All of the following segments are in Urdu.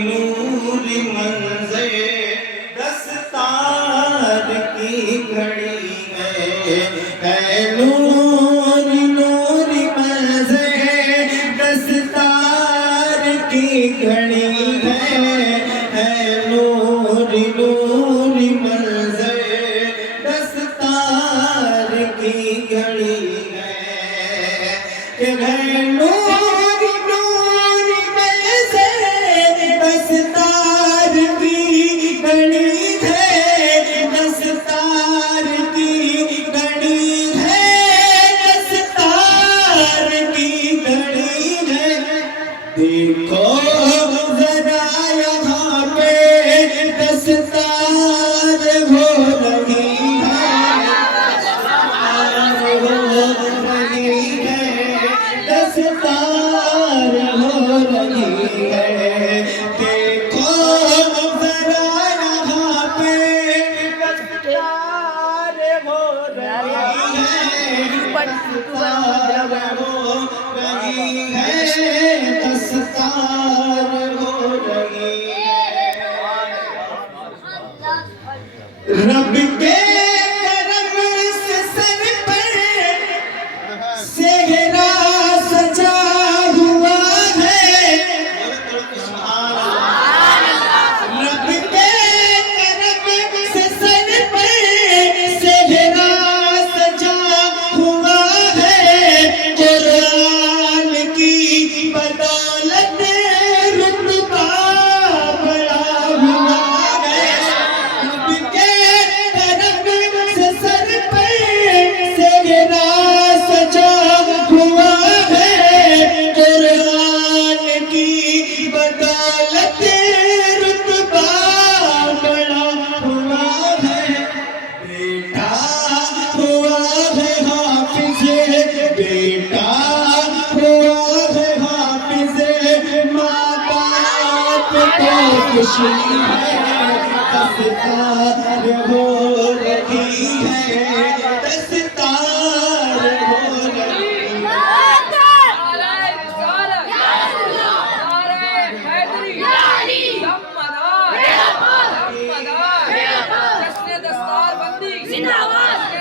نور منظر دستار کی گھڑی ہے نور نور منظر دستار کی گھڑی ہے نور نور منظر دستار کی گھڑی ہے کہ ہے نور نور منظر دستار کی گھڑی ہے دستار کی گھڑی ہے دستار کی گھڑی ہے دیکھو ذرا یہاں پہ دستار ہو رہی ہے دستار ہو رہی ہے دیکھو ذرا یہاں پہ دستار ہو رہی ہے دستار ہو رہی ہے رب کے کرم سے سر پر صحرا سجا ہوا ہے رب کے کرم سے سر پر صحرا سجا ہوا ہے قرآن کی بدولت رتبہ بڑا ہوا ہے رب کے کرم سے سر پر صحرا سجا ہوا ہے قرآن کی بدولت رتبہ بڑا ہوا ہے بیٹا ہوا ہے حافظ بیٹا ہوا ہے حافظ ماں باپ کو خوشی ہے دستار ہو رہی ہے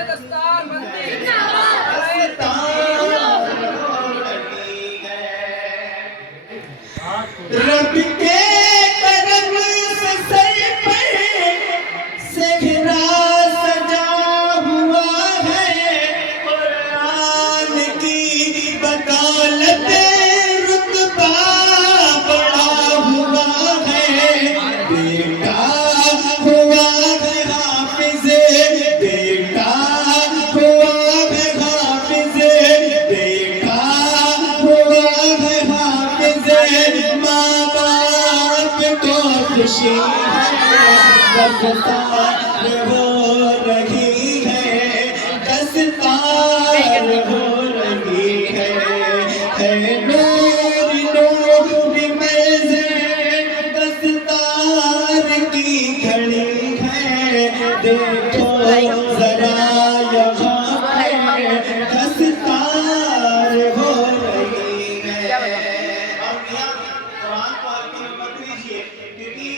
دستار ہو رہی ہے رب کے کرم سے سر پر صحرا سجا ہوا ہے قرآن کی بدولت رتبہ بڑا ہوا ہے بیٹا ہوا ہے حافظ بیٹا ہوا ہے حافظ بیٹا ہوا ہے حافظ ماں باپ کو خوشی ہے دستار ہو رہی ہے دستار ہو رہی ہے نور نور منظر دستار کی گھڑی ہے دیکھو ذرا یہاں پہ دستار ہو رہی ہے قرآن کو ہلکی میں مت لیجیے کیونکہ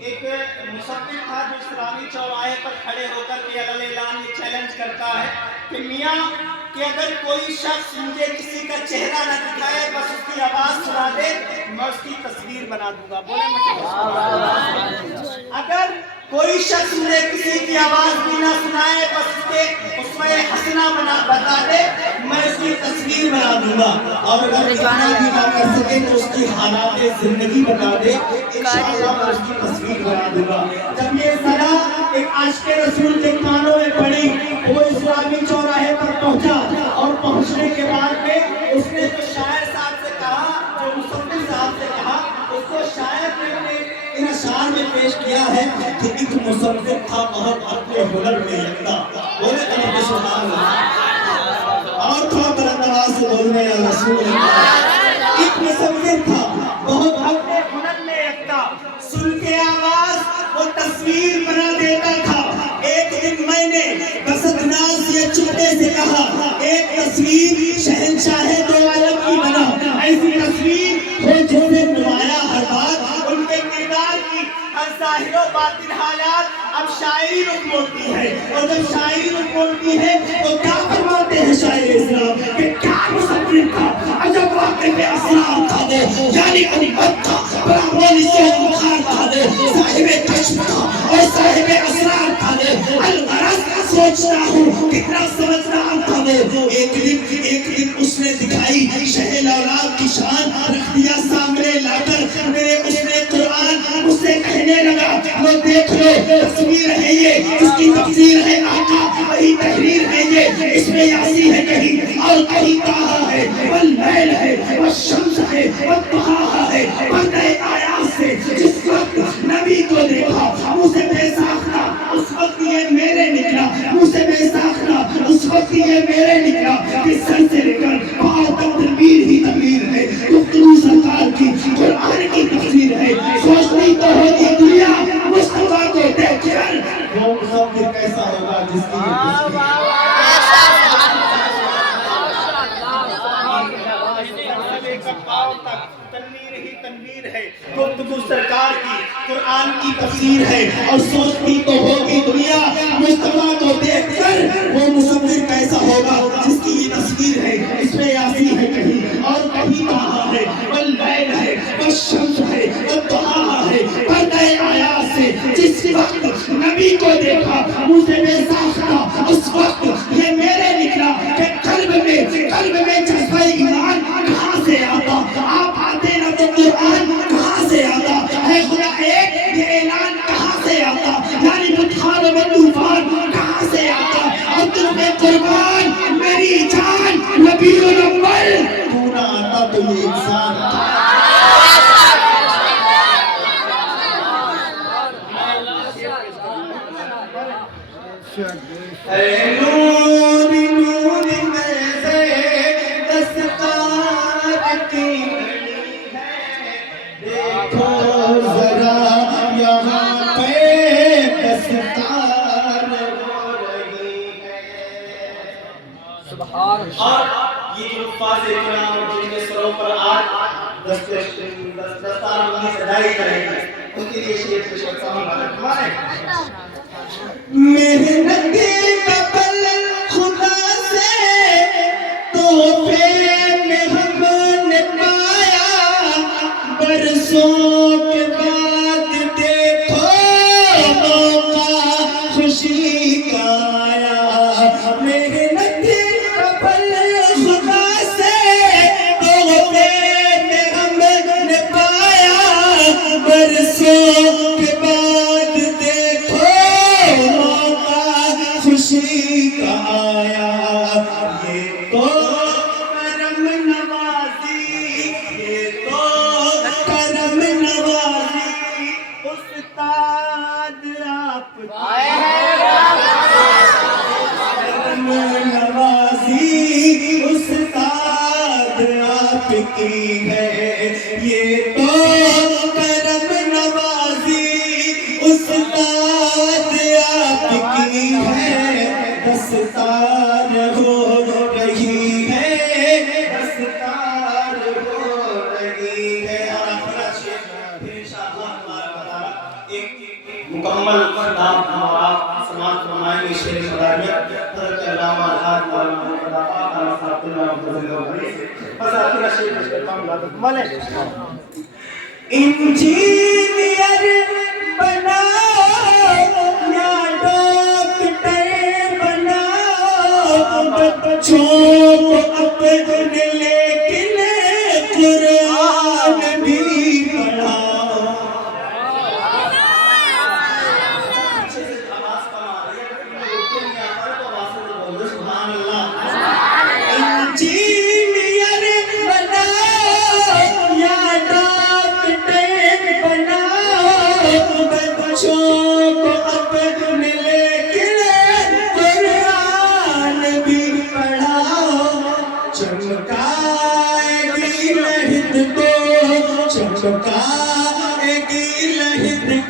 ایک مصنف تھا جو اسلامی چوراہے پر کھڑے ہو کر کے اعلان یہ چیلنج کرتا ہے کہ میاں کہ اگر کوئی شخص مجھے کسی کا چہرہ نہ دکھائے بس اس کی آواز سنا دے میں اس کی تصویر بنا دوں گا بولے مجھے اگر کوئی شخص مجھے کسی کی آواز بھی نہ سنائے بس اس میں حسنہ بتا دے میں اس کی تصویر بنا دوں گا اور اگر اتنا بھی نہ کر سکے تو اس کی حالات زندگی بتا دے انشاءاللہ میں اس کی تصویر بنا دوں گا جب یہ صلاح ایک عاشق رسول کے کانوں میں پڑی وہ اسلامی چوراہے پر پہنچا اور پہنچنے کے بعد میں اس نے جو شاعر صاحب سے کہا جو مصنف صاحب سے کہا اس کو شاعر نے اپنے ان اشعار میں پیش کیا ہے کہ ایک مصنف تھا بہت اپنے ہنر میں یکتا بولے کلمہ سبحان اللہ اور تھوڑا بلند آواز سے بولنے یا رسول اللہ ایک مصنف تھا بہت اپنے ہنر میں یکتا سن کے آواز وہ تصویر بنا دیتا تھا ایک دن میں نے بسط ناز یہ چپے سے کہا ایک تصویر شہنشاہ دو عالم کی بنا ایسی تصویر ہو جسے نمایا ہر بات ان کے ظاہر و باطن حالات اب شاعری رخ موڑتی ہے، اور جب شاعری رخ موڑتی ہے تو کیا فرماتے ہیں شاعر اسلام کہ کیا مصور تھا، عجب واقع پہ اسرار تھا وہ، یعنی امت کا براہمانی سے بخار تھا وہ، صاحب کشف تھا اور صاحب اسرار تھا وہ، الغرض سوچتا ہوں کتنا سمجھدار تھا وہ۔ ایک دن اس نے دکھائی شہ لولاب کی شان، رکھ دیا سامنے لا کر میرے اس نے قرآن، مجھ سے کہنے لگا وہ دیکھ لو تصویر ہے یہ، اس کی تفسیر ہے آقا، وہی تحریر ہے یہ، اس میں یاسی ہے کہیں اور کہیں کہا ہے، واللیل ہے والشمس ہے والضحیٰ ہے، پردہ آیات سے جس وقت نبی کو دیکھا منہ سے بے ساختہ، اس وقت یہ میرے نکلا منہ سے بے ساختہ، اس وقت یہ میرے نکلا کہ سر سے لے کر پاؤں تک تنویر ہی تنویر ہے، گفتگو سرکار کی قرآن کی تفسیر ہے، سوچتی تو ہوتی دنیا مصطفیٰ کو دیکھ کر وہ مصور کیسا ہوگا جس کی تنویر ہی تنویر ہے، گفتگو سرکار کی قرآن کی تفسیر ہے، اور سوچتی تو ہوگی دنیا مصطفیٰ کو دیکھ کر وہ مصور کیسا ہوگا جس کی یہ تصویر ہے، اس میں یاسی ہے کہیں اور کہیں کہا ہے، واللیل ہے والشمس ہے والضحیٰ ہے، پردہ آیات سے جس وقت نبی کو دیکھا منہ سے بے ساختہ، اس وقت یہ میرے نکلا کہ قلب میں جذبہ ایمان کہاں سے آتا، آپ آتے نہ تو قرآن کہاں سے آتا ہے، خدا ایک یہ اعلان کہاں سے آتا، یعنی بطخان و طوفان کہاں سے آتا، اور تم پہ قربان میری جان نبی الاول تو نہ آتا تو یہ انسان تھا۔ اے نور نور میں سے دستار کی بڑی ہے، دیکھو ذرا یہاں پہ دستار ہو رہی ہے۔ اور یہ جو الفاظ اکرام جن کے سروں پر آج دستار بندی سجائی جائے گی، ان کے لیے شیخ سے شیخ صاحب مدد ہمارے محنت قبل خدا سے تحفے میں ہم نے پایا، برسوں کے بعد دیکھو موقع خوشی کا آیا، محنت قبل خدا سے تحفے میں ہم نے پایا، برسوں کے بعد دیکھو خوشی کا آیا، یہ تو کرم نوازی، یہ تو کرم نوازی استاد آپ کی، کرم نوازی استاد آپ کی ہے، یہ تو کرم نوازی استاد آپ کی ہے، دستار ہو رہی ہے، دستار ہو رہی ہے۔ اور آخرہ شیخ پھر انشاءاللہ ہمارا بتانا ایک مکمل نام ہمارا سماعت فرمائیں گے شیخ مداریت حضرت علامہ الحاج مولانا محمد آقا علیہ صاحب اللہ سے، بس آخرہ شیخ اس پر کام لازم ملے۔ انجینئر بناؤ یا ڈاکٹر بناؤ بچوں کو اپنے، لیکن قرآن بھی پڑھاؤ۔ سبحان اللہ۔ انجینئر بناؤ یا ڈاکٹر بناؤ بچوں کو اپنے، لیکن قرآن بھی پڑھاؤ۔ چمکائے گی لہد کو، چمکائے گی لہد